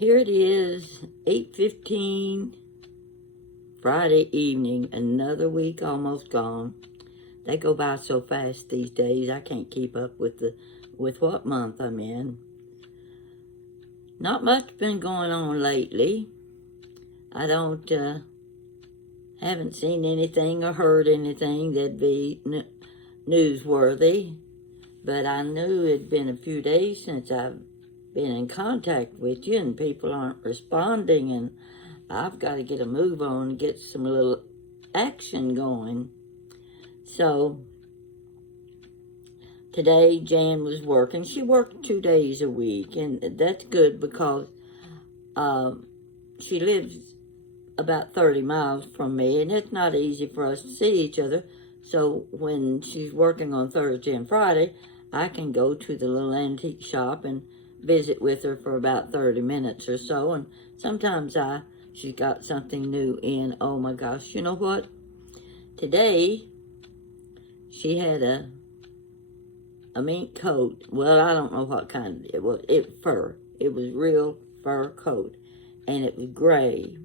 Here it is, 8:15, Friday evening, another week almost gone. They go by so fast these days, I can't keep up with what month I'm in. Not much been going on lately. I haven't seen anything or heard anything that'd be newsworthy, but I knew it'd been a few days since I've been in contact with you, and people aren't responding, and I've got to get a move on and get some little action going. So today Jan was working. She worked 2 days a week, and that's good because she lives about 30 miles from me, and it's not easy for us to see each other. So when she's working on Thursday and Friday, I can go to the little antique shop and visit with her for about 30 minutes or so. And sometimes she's got something new in. Oh my gosh, you know what? Today, she had a mink coat. Well, I don't know what kind it was. Fur. It was real fur coat. And it was gray,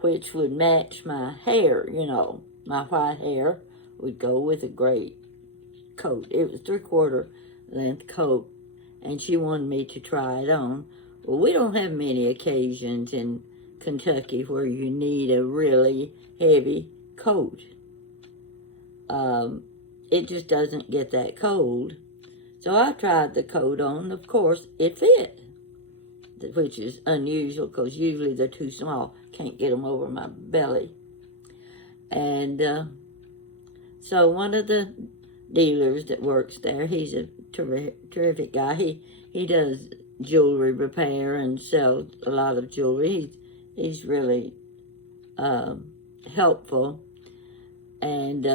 which would match my hair, My white hair would go with a gray coat. It was 3/4 length coat, and she wanted me to try it on. Well, we don't have many occasions in Kentucky where you need a really heavy coat. It just doesn't get that cold. So I tried the coat on. Of course, it fit, which is unusual because usually they're too small. Can't get them over my belly. And so one of the dealers that works there, he's a terrific guy. He does jewelry repair and sells a lot of jewelry. He's really helpful. And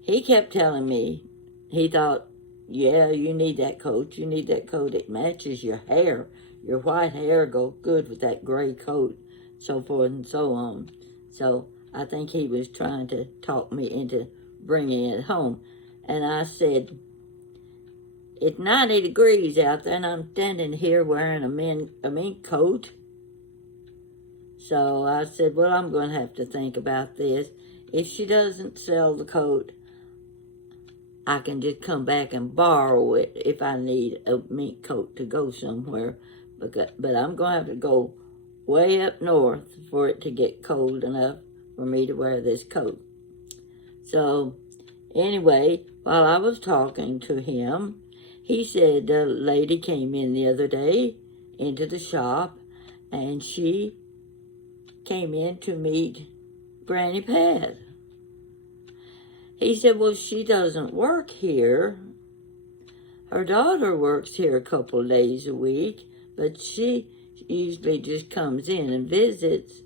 he kept telling me, he thought, yeah, you need that coat. You need that coat. It matches your hair. Your white hair goes good with that gray coat, so forth and so on. So I think he was trying to talk me into bringing it home. And I said, it's 90 degrees out there, and I'm standing here wearing a mink coat. So I said, well, I'm going to have to think about this. If she doesn't sell the coat, I can just come back and borrow it if I need a mink coat to go somewhere. But I'm going to have to go way up north for it to get cold enough for me to wear this coat. So anyway, while I was talking to him, he said a lady came in the other day into the shop, and she came in to meet Granny Pat. He said, well, she doesn't work here. Her daughter works here a couple of days a week, but she usually just comes in and visits.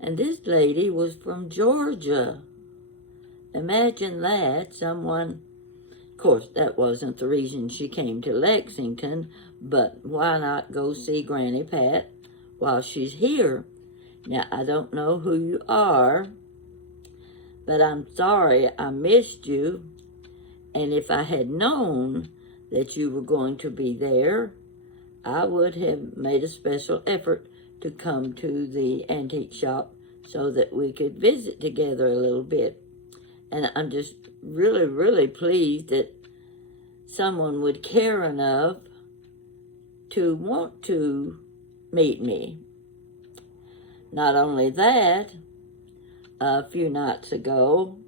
And this lady was from Georgia. Imagine that. Someone, of course, that wasn't the reason she came to Lexington, but why not go see Granny Pat while she's here? Now, I don't know who you are, but I'm sorry I missed you. And if I had known that you were going to be there, I would have made a special effort to come to the antique shop so that we could visit together a little bit. And I'm just really, really pleased that someone would care enough to want to meet me. Not only that, a few nights ago,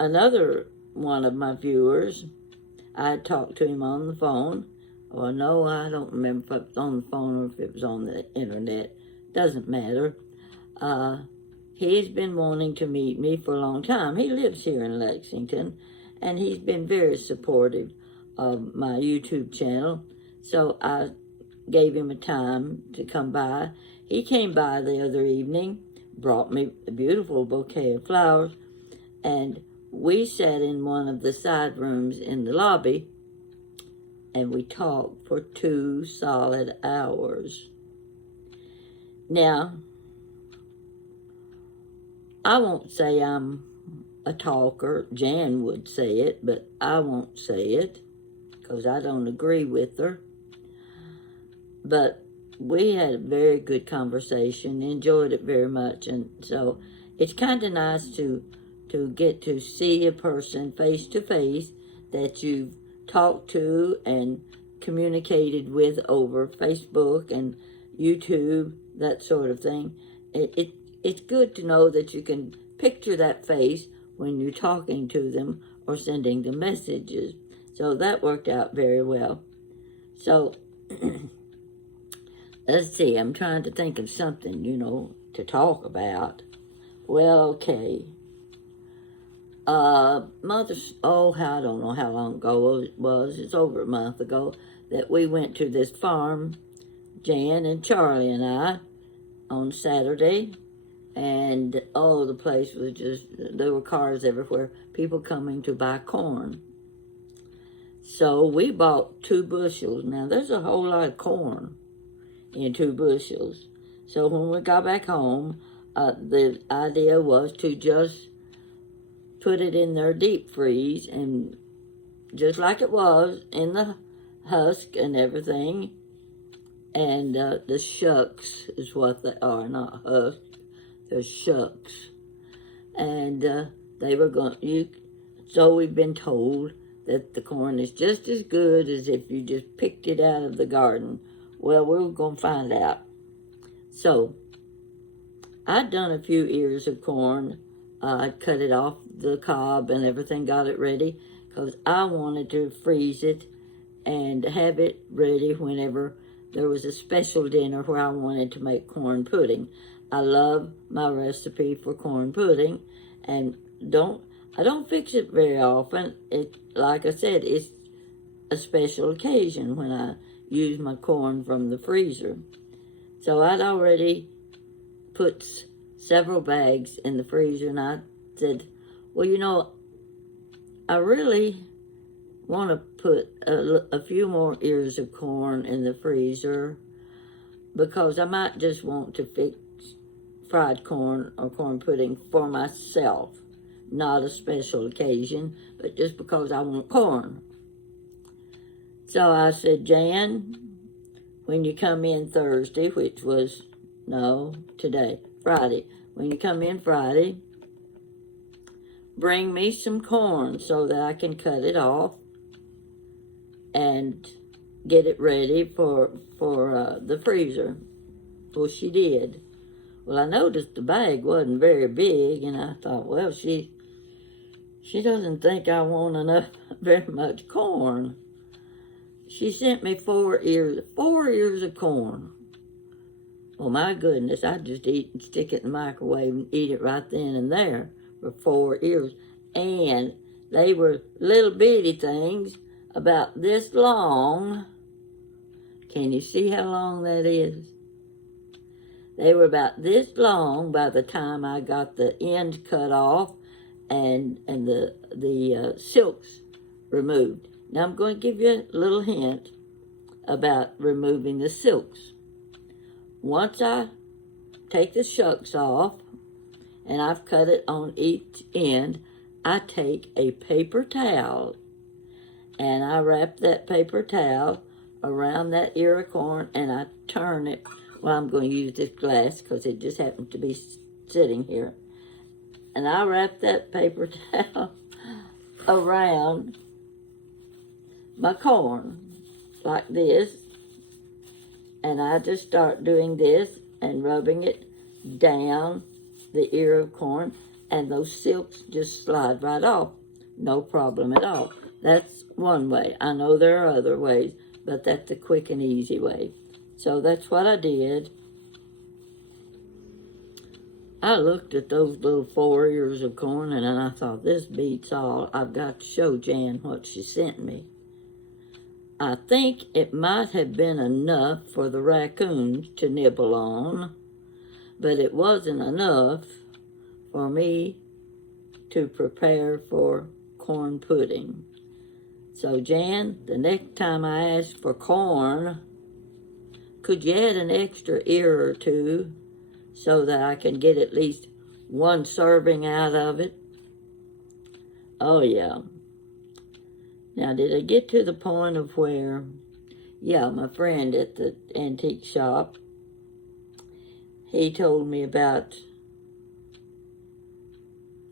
another one of my viewers, I talked to him on the phone. Or no, I don't remember if it was on the phone or if it was on the internet. Doesn't matter. He's been wanting to meet me for a long time. He lives here in Lexington, and he's been very supportive of my YouTube channel. So I gave him a time to come by. He came by the other evening, brought me a beautiful bouquet of flowers, and we sat in one of the side rooms in the lobby, and we talked for 2 solid hours. Now, I won't say I'm a talker. Jan would say it, but I won't say it because I don't agree with her. But we had a very good conversation, enjoyed it very much, and so it's kind of nice to get to see a person face to face that you've talked to and communicated with over Facebook and YouTube, that sort of thing. It's good to know that you can picture that face when you're talking to them or sending them messages. So that worked out very well. So let's see, I'm trying to think of something, to talk about. Well, okay. I don't know how long ago it was. It's over a month ago that we went to this farm, Jan and Charlie and I, on Saturday. And, the place was there were cars everywhere, people coming to buy corn. So we bought 2 bushels. Now, there's a whole lot of corn in 2 bushels. So when we got back home, the idea was to just put it in their deep freeze, and just like it was in the husk and everything. And the shucks is what they are, not husk. They're shucks. And they were so we've been told that the corn is just as good as if you just picked it out of the garden. Well, we're going to find out. So I'd done a few ears of corn. I cut it off the cob and everything, got it ready, because I wanted to freeze it and have it ready whenever there was a special dinner where I wanted to make corn pudding. I love my recipe for corn pudding, and I don't fix it very often. Like I said, it's a special occasion when I use my corn from the freezer. So I'd already put several bags in the freezer, and I said, well, I really want to put a few more ears of corn in the freezer, because I might just want to fix fried corn or corn pudding for myself, not a special occasion, but just because I want corn. So I said, Jan, when you come in Thursday, which was, Friday, when you come in Friday, bring me some corn so that I can cut it off and get it ready for the freezer. Well, she did. Well, I noticed the bag wasn't very big, and I thought, well, she doesn't think I want very much corn. She sent me 4 ears of corn. Well, my goodness, I'd just eat and stick it in the microwave and eat it right then and there for 4 ears. And they were little bitty things about this long. Can you see how long that is? They were about this long by the time I got the end cut off and the silks removed. Now I'm going to give you a little hint about removing the silks. Once I take the shucks off and I've cut it on each end, I take a paper towel and I wrap that paper towel around that ear of corn and I turn it. Well, I'm going to use this glass because it just happened to be sitting here. And I wrap that paper towel around my corn like this. And I just start doing this and rubbing it down the ear of corn. And those silks just slide right off. No problem at all. That's one way. I know there are other ways, but that's the quick and easy way. So that's what I did. I looked at those little 4 ears of corn and I thought, this beats all. I've got to show Jan what she sent me. I think it might have been enough for the raccoons to nibble on, but it wasn't enough for me to prepare for corn pudding. So Jan, the next time I ask for corn, could you add an extra ear or two so that I can get at least one serving out of it? Oh, yeah. Now, did I get to the point of where, yeah, my friend at the antique shop, he told me about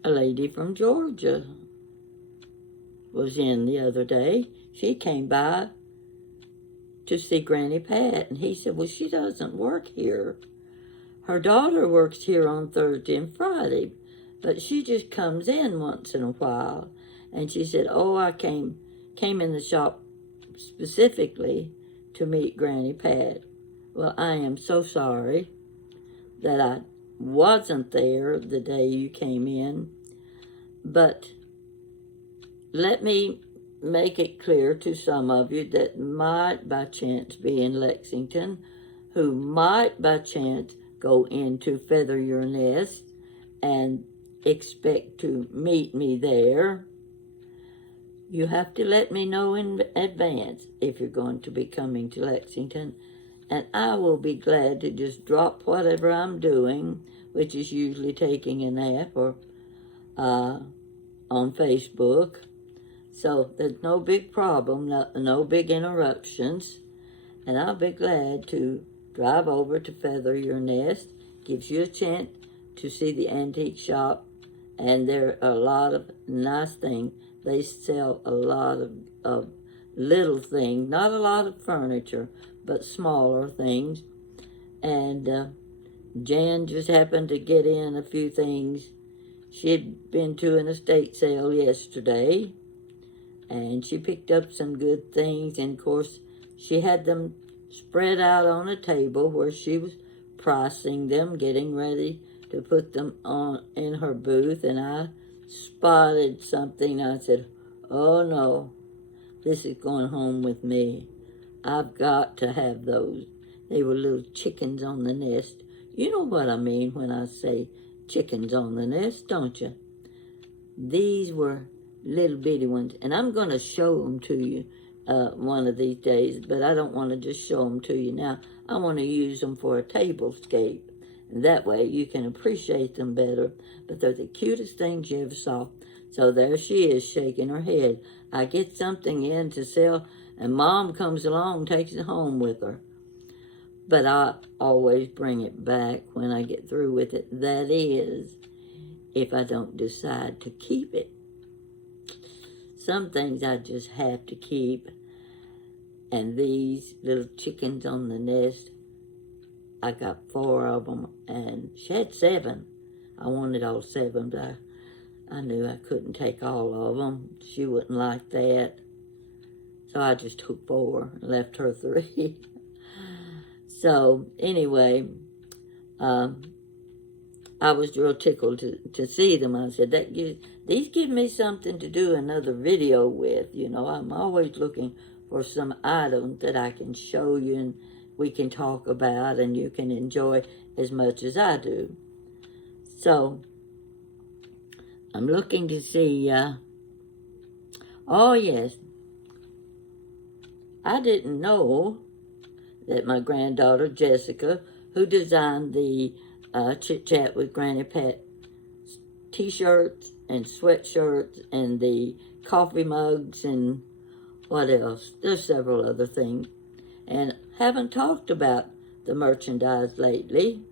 a lady from Georgia was in the other day. She came by to see Granny Pat, and he said, well, she doesn't work here. Her daughter works here on Thursday and Friday, but she just comes in once in a while. And she said, oh, I came in the shop specifically to meet Granny Pat. Well, I am so sorry that I wasn't there the day you came in, but let me make it clear to some of you that might by chance be in Lexington, who might by chance go into Feather Your Nest and expect to meet me there. You have to let me know in advance if you're going to be coming to Lexington, and I will be glad to just drop whatever I'm doing, which is usually taking a nap or on Facebook. So there's no big problem, no big interruptions, and I'll be glad to drive over to Feather Your Nest. Gives you a chance to see the antique shop, and there are a lot of nice things. They sell a lot of little things, not a lot of furniture, but smaller things. And Jan just happened to get in a few things. She had been to an estate sale yesterday, and she picked up some good things. And, of course, she had them spread out on a table where she was pricing them, getting ready to put them on in her booth. And I spotted something. I said, oh, no, this is going home with me. I've got to have those. They were little chickens on the nest. You know what I mean when I say chickens on the nest, don't you? These were little bitty ones, and I'm going to show them to you one of these days, but I don't want to just show them to you now. I want to use them for a tablescape, and that way you can appreciate them better. But they're the cutest things you ever saw. So there she is, shaking her head. I get something in to sell, and Mom comes along, takes it home with her. But I always bring it back when I get through with it. That is, if I don't decide to keep it. Some things I just have to keep. And these little chickens on the nest, I got 4 of them, and she had 7. I wanted all 7, but I knew I couldn't take all of them. She wouldn't like that. So I just took 4 and left her 3. So anyway, I was real tickled to see them. I said, these give me something to do another video with. You know, I'm always looking for some items that I can show you and we can talk about and you can enjoy as much as I do. So I'm looking to see, oh yes, I didn't know that my granddaughter Jessica, who designed the Chit Chat with Granny Pat t-shirts and sweatshirts and the coffee mugs and what else? There's several other things. And haven't talked about the merchandise lately.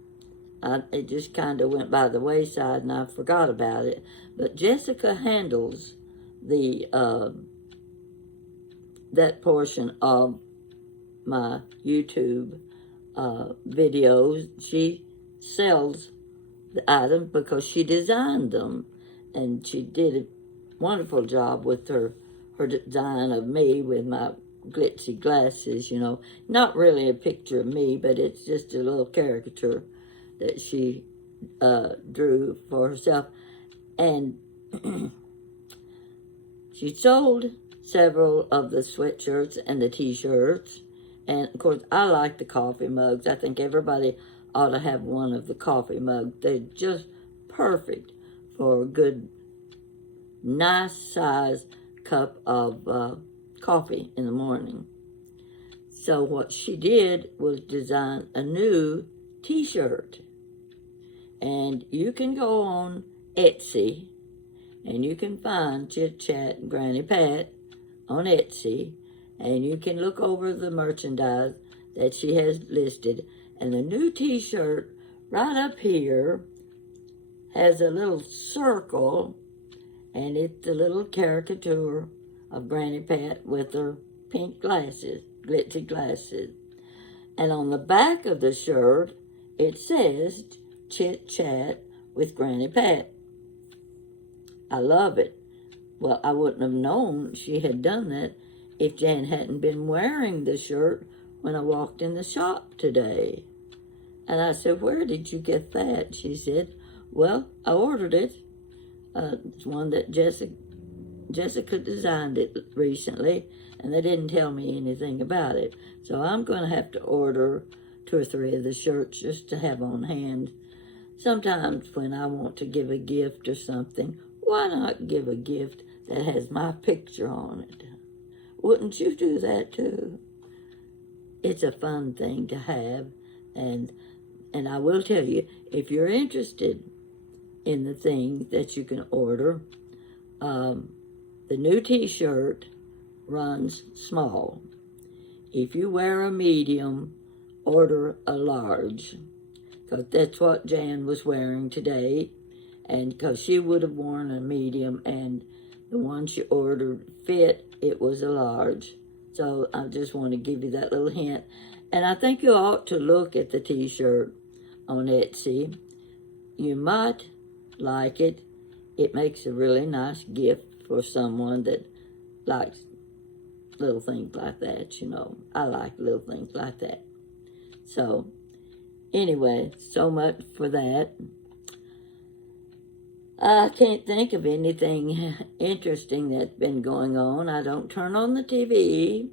It just kind of went by the wayside and I forgot about it. But Jessica handles the that portion of my YouTube videos. She sells the items because she designed them, and she did a wonderful job with her design of me with my glitzy glasses, you know. Not really a picture of me, but it's just a little caricature that she drew for herself. And she sold several of the sweatshirts and the t-shirts. And, of course, I like the coffee mugs. I think everybody ought to have one of the coffee mugs. They're just perfect for a good, nice size cup of coffee in the morning. So what she did was design a new t-shirt. And you can go on Etsy and you can find Chit Chat and Granny Pat on Etsy, and you can look over the merchandise that she has listed. And the new t-shirt right up here has a little circle, and it's a little caricature of Granny Pat with her pink glasses, glitzy glasses. And on the back of the shirt, it says, Chit Chat with Granny Pat. I love it. Well, I wouldn't have known she had done that if Jan hadn't been wearing the shirt when I walked in the shop today. And I said, where did you get that? She said, well, I ordered it. It's one that Jessica designed it recently, and they didn't tell me anything about it. So I'm going to have to order 2 or 3 of the shirts just to have on hand. Sometimes when I want to give a gift or something, why not give a gift that has my picture on it? Wouldn't you do that too? It's a fun thing to have, and I will tell you, if you're interested in the thing that you can order, the new t-shirt runs small. If you wear a medium, order a large, because that's what Jan was wearing today, and because she would have worn a medium, and the one she ordered fit, it was a large. So I just want to give you that little hint. And I think you ought to look at the t-shirt on Etsy. You might like it. It makes a really nice gift for someone that likes little things like that, you know. I like little things like that. So, anyway, so much for that. I can't think of anything interesting that's been going on. I don't turn on the TV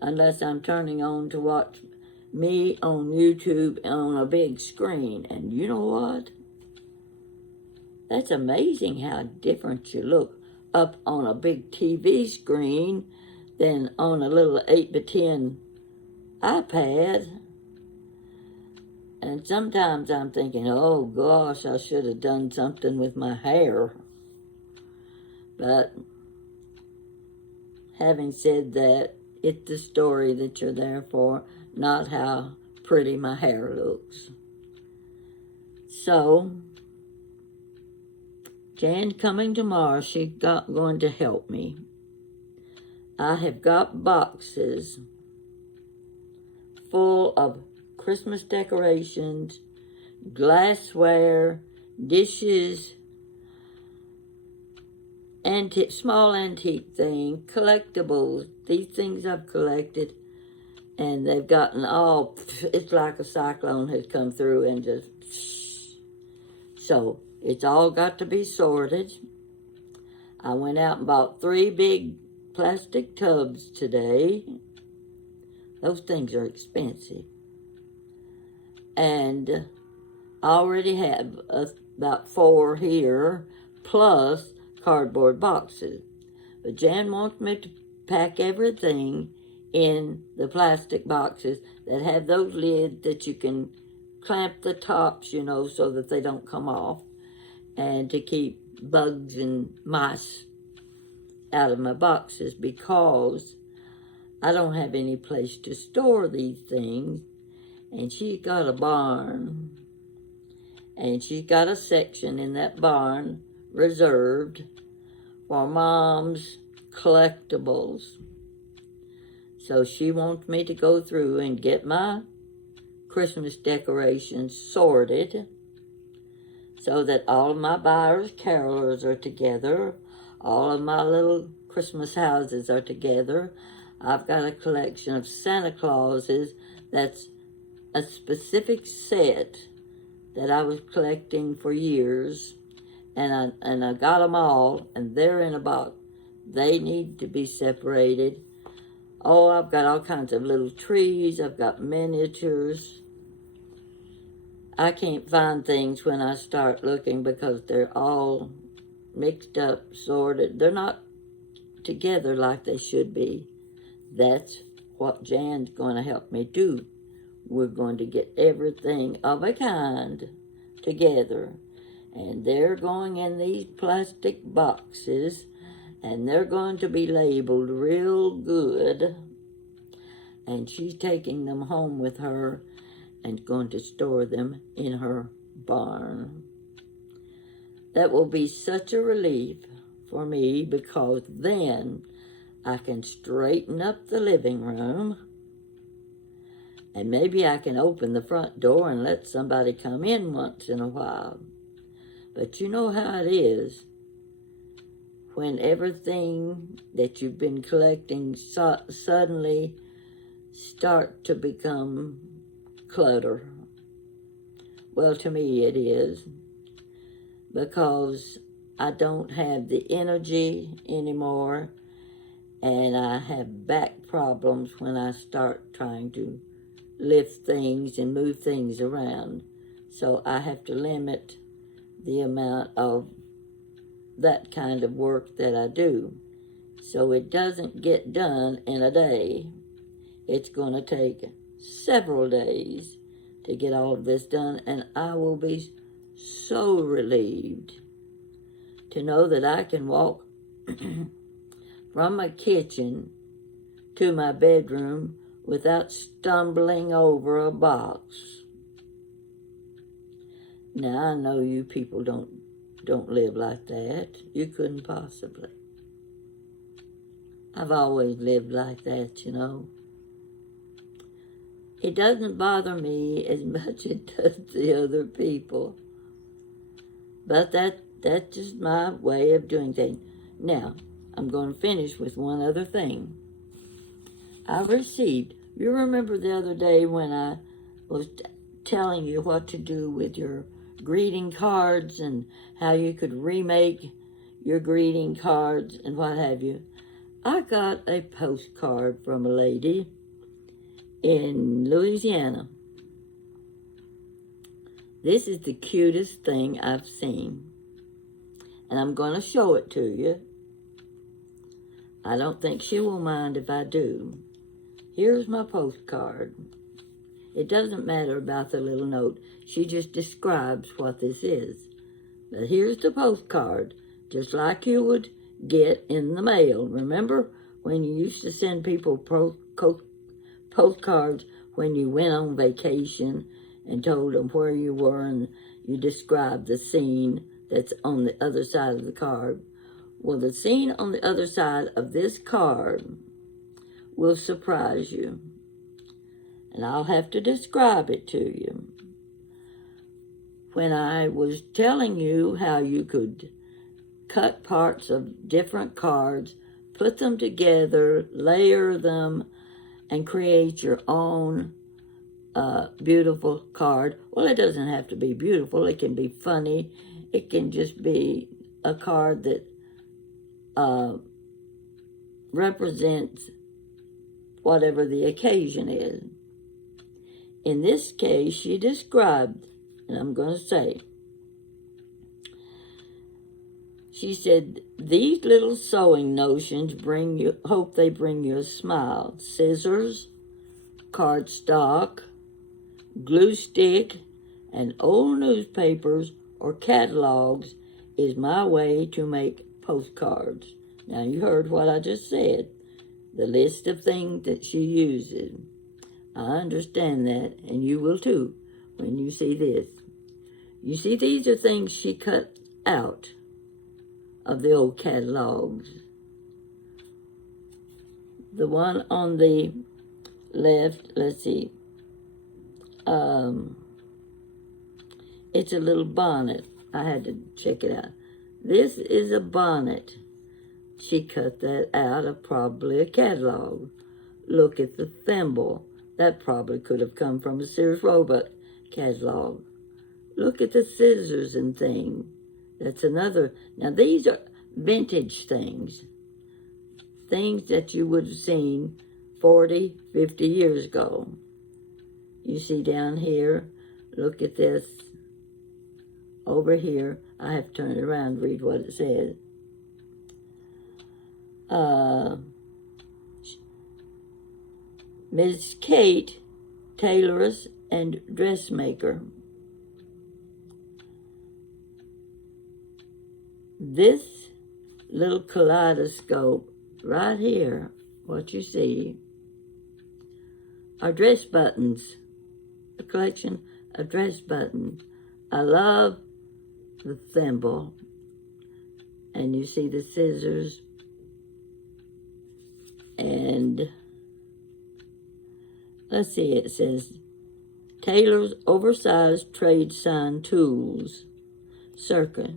unless I'm turning on to watch me on YouTube on a big screen. And you know what? That's amazing how different you look up on a big TV screen than on a little 8x10 iPad. And sometimes I'm thinking, oh gosh, I should have done something with my hair. But having said that, it's the story that you're there for, not how pretty my hair looks. So, Jan coming tomorrow, she's going to help me. I have got boxes full of Christmas decorations, glassware, dishes, small antique thing, collectibles. These things I've collected, and they've gotten all, it's like a cyclone has come through and just, so it's all got to be sorted. I went out and bought 3 big plastic tubs today. Those things are expensive. And I already have about 4 here, plus cardboard boxes. But Jan wants me to pack everything in the plastic boxes that have those lids that you can clamp the tops, you know, so that they don't come off, and to keep bugs and mice out of my boxes, because I don't have any place to store these things. And she's got a barn, and she's got a section in that barn reserved for Mom's collectibles. So she wants me to go through and get my Christmas decorations sorted so that all of my buyers, carolers are together, all of my little Christmas houses are together. I've got a collection of Santa Clauses that's a specific set that I was collecting for years, and I got them all, and they're in a box. They need to be separated. Oh, I've got all kinds of little trees. I've got miniatures. I can't find things when I start looking because they're all mixed up, sorted. They're not together like they should be. That's what Jan's going to help me do. We're going to get everything of a kind together. And they're going in these plastic boxes. And they're going to be labeled real good. And she's taking them home with her and going to store them in her barn. That will be such a relief for me, because then I can straighten up the living room, and maybe I can open the front door and let somebody come in once in a while. But you know how it is when everything that you've been collecting suddenly start to become clutter. Well, to me it is, because I don't have the energy anymore, and I have back problems when I start trying to lift things and move things around. So I have to limit the amount of that kind of work that I do. So it doesn't get done in a day. It's going to take several days to get all of this done, and I will be so relieved to know that I can walk from my kitchen to my bedroom without stumbling over a box. Now, I know you people don't live like that. You couldn't possibly. I've always lived like that, you know. It doesn't bother me as much as it does the other people. But that's just my way of doing things. Now, I'm going to finish with one other thing. I received, you remember the other day when I was telling you what to do with your greeting cards and how you could remake your greeting cards and what have you? I got a postcard from a lady in Louisiana. This is the cutest thing I've seen, and I'm going to show it to you. I don't think she will mind if I do. Here's my postcard. It doesn't matter about the little note. She just describes what this is. But here's the postcard, just like you would get in the mail. Remember when you used to send people postcards when you went on vacation and told them where you were, and you described the scene that's on the other side of the card? Well, the scene on the other side of this card will surprise you. And I'll have to describe it to you. When I was telling you how you could cut parts of different cards, put them together, layer them, and create your own beautiful card. Well, it doesn't have to be beautiful. It can be funny. It can just be a card that represents whatever the occasion is. In this case, she described, and I'm going to say, she said, these little sewing notions hope they bring you a smile. Scissors, cardstock, glue stick, and old newspapers or catalogs is my way to make postcards. Now, you heard what I just said, the list of things that she uses. I understand that, and you will too when you see this. You see, these are things she cut out of the old catalogs. The one on the left, let's see, it's a little bonnet. I had to check it out. This is a bonnet. She cut that out of probably a catalog. Look at the thimble. That probably could have come from a Sears Roebuck catalog. Look at the scissors and things. That's another. Now, these are vintage things. Things that you would have seen 40, 50 years ago. You see down here, look at this. Over here, I have to turn it around to read what it says. Ms. Kate, tailoress and dressmaker. This little kaleidoscope right here. What you see are dress buttons, a collection of dress buttons. I love the thimble, and you see the scissors, and let's see, it says Taylor's Oversized Trade Sign Tools, circa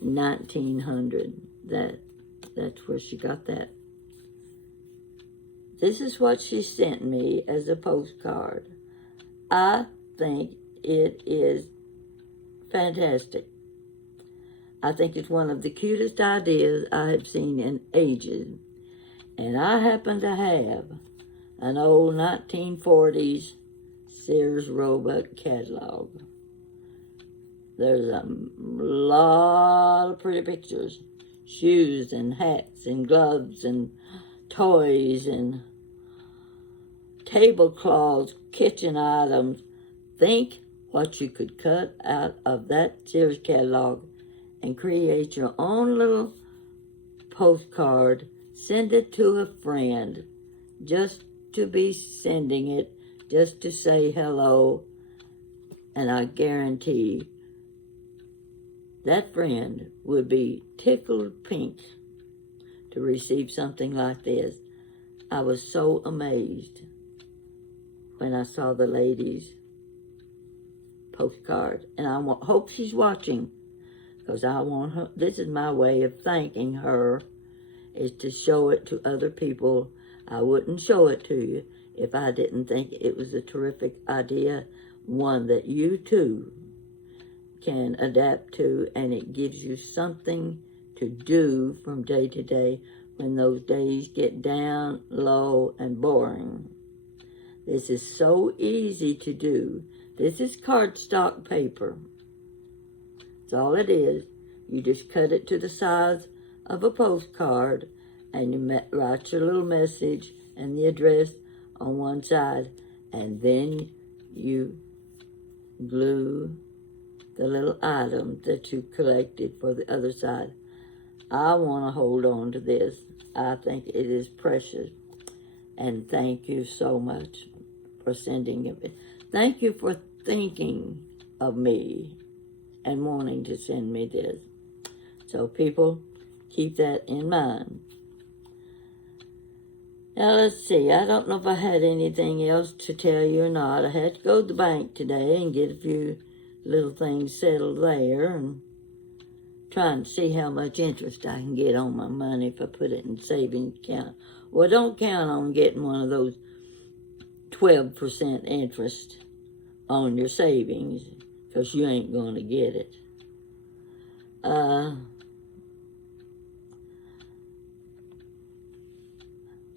1900. That's where she got that. This is what she sent me as a postcard. I think it is fantastic. I think it's one of the cutest ideas I have seen in ages. And I happen to have an old 1940s Sears Roebuck catalog. There's a lot of pretty pictures. Shoes and hats and gloves and toys and tablecloths, kitchen items. Think what you could cut out of that Sears catalog and create your own little postcard. Send it to a friend, just to be sending it, just to say hello, and I guarantee that friend would be tickled pink to receive something like this. I was so amazed when I saw the lady's postcard, and I hope she's watching, because I want her. This is my way of thanking her, is to show it to other people. I wouldn't show it to you if I didn't think it was a terrific idea, one that you too can adapt to, and it gives you something to do from day to day when those days get down, low, and boring. This is so easy to do. This is cardstock paper. That's all it is. You just cut it to the size of a postcard, and you write your little message and the address on one side, and then you glue the little item that you collected for the other side. I want to hold on to this. I think it is precious, and thank you so much for sending it. Thank you for thinking of me and wanting to send me this. So people, keep that in mind. Now let's see, I don't know if I had anything else to tell you or not. I had to go to the bank today and get a few little things settled there, and trying to see how much interest I can get on my money if I put it in savings account. Well, don't count on getting one of those 12% interest on your savings, because you ain't going to get it.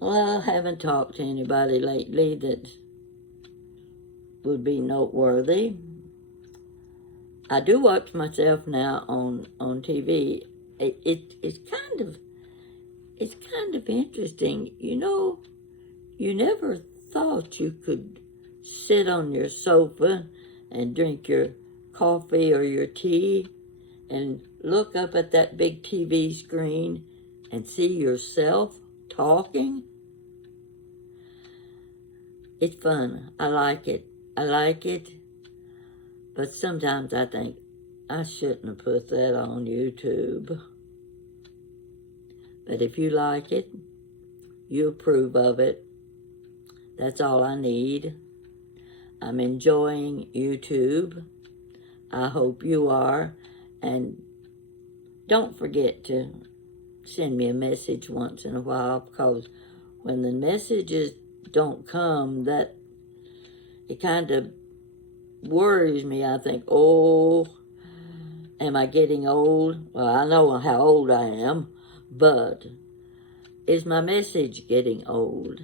Well, I haven't talked to anybody lately that would be noteworthy. I do watch myself now on TV. It's kind of interesting. You know, you never thought you could sit on your sofa and drink your coffee or your tea and look up at that big TV screen and see yourself talking. It's fun. I like it. But sometimes I think I shouldn't have put that on YouTube. But if you like it, you approve of it, that's all I need. I'm enjoying YouTube. I hope you are. And don't forget to send me a message once in a while, because when the messages don't come, that it kind of worries me. I think, oh, am I getting old? Well, I know how old I am, but is my message getting old?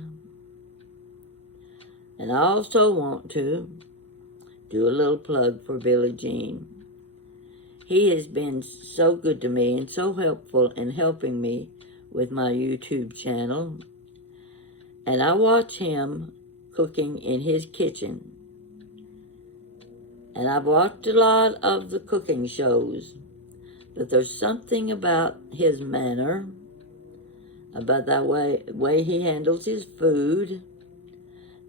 And I also want to do a little plug for Billy Jean. He has been so good to me and so helpful in helping me with my YouTube channel. And I watch him cooking in his kitchen. And I've watched a lot of the cooking shows. But there's something about his manner, about that way he handles his food,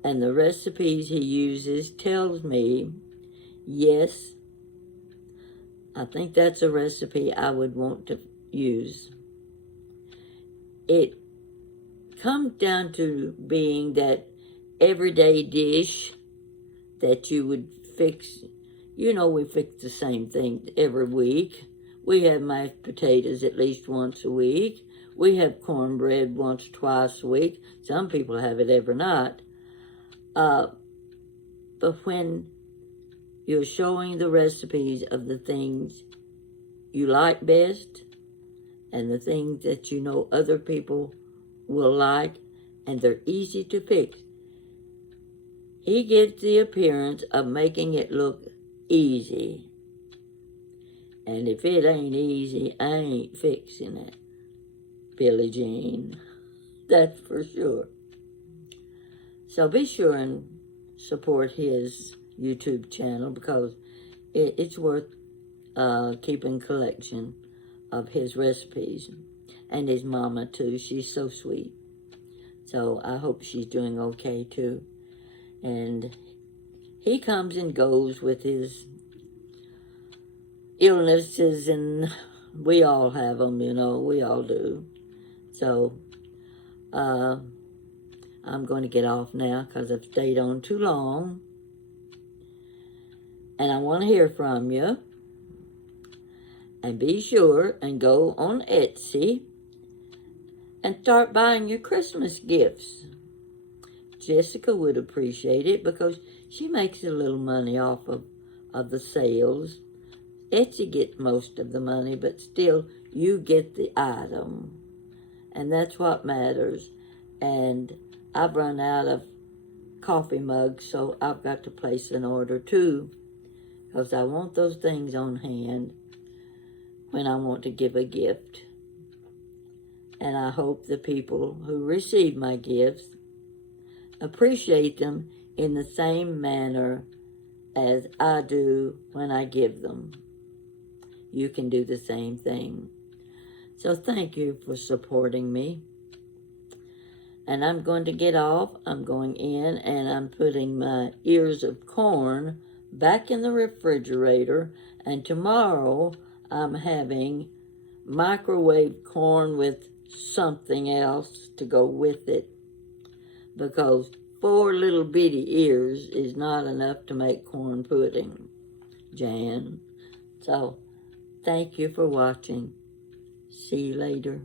and the recipes he uses tells me, yes, I think that's a recipe I would want to use. It comes down to being that everyday dish that you would fix. You know, we fix the same thing every week. We have mashed potatoes at least once a week. We have cornbread once or twice a week. Some people have it every night. But when you're showing the recipes of the things you like best and the things that you know other people will like and they're easy to fix, he gives the appearance of making it look easy. And if it ain't easy, I ain't fixing it, Billie Jean. That's for sure. So be sure and support his YouTube channel because it's worth keeping collection of his recipes. And his mama, too. She's so sweet. So I hope she's doing okay, too. And he comes and goes with his illnesses, and we all have them, you know. We all do. So I'm going to get off now because I've stayed on too long. And I want to hear from you. And be sure and go on Etsy and start buying your Christmas gifts. Jessica would appreciate it because she makes a little money off of the sales. Etsy gets most of the money, but still, you get the item. And that's what matters. And I've run out of coffee mugs, so I've got to place an order too, because I want those things on hand when I want to give a gift. And I hope the people who receive my gifts appreciate them in the same manner as I do when I give them. You can do the same thing. So thank you for supporting me. And I'm going to get off. I'm going in and I'm putting my ears of corn back in the refrigerator. And tomorrow I'm having microwave corn with something else to go with it, because 4 little bitty ears is not enough to make corn pudding, Jan. So, thank you for watching. See you later.